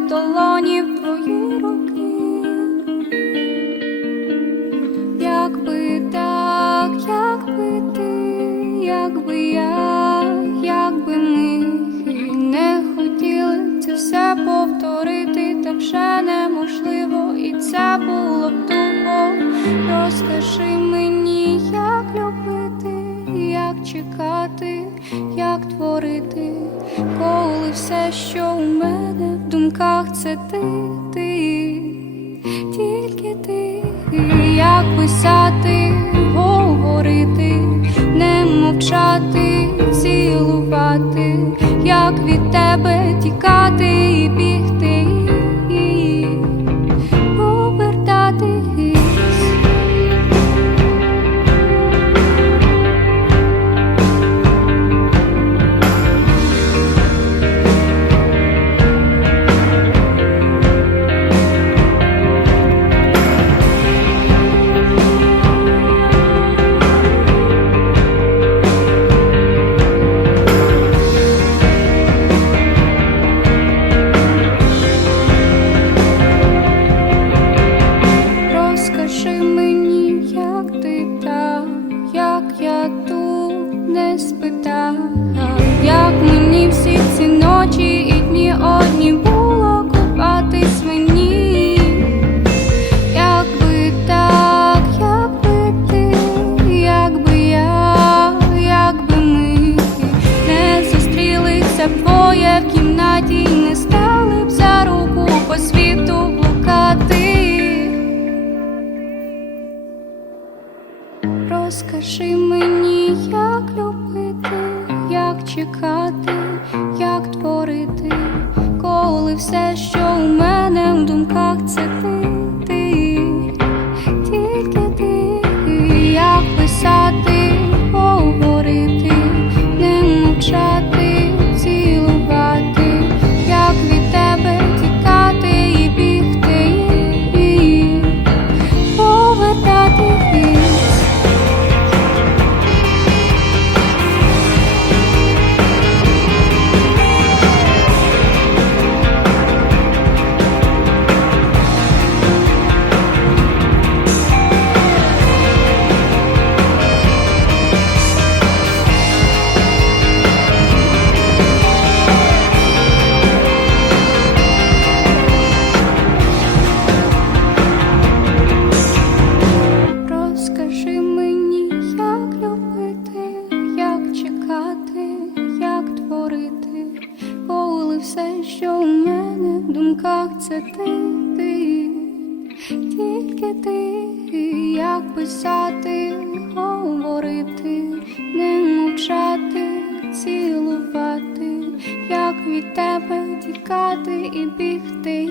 долоні в твої руки, якби так, якби ти, якби я, якби ми не хотіли це все повторити, та вже неможливо, і це було б тупо. Розкажи мені, як любити, як чекати, що у мене в думках, це ти, ти, тільки ти, як писати, говорити, не мовчати, цілувати, як від тебе тікати тут спитав, як мені всі ці ночі і дні одні було купатись мені, якби так, якби ти, якби я, якби ми не зустрілися двоє в кімнаті, не стали б за руку по світу блукати. Розкажи мені, як любити, як чекати, як творити, коли все, що як творити, коли все, що у мене в думках, це ти, ти, тільки ти, як писати, говорити, не мовчати, цілувати, як від тебе тікати і бігти.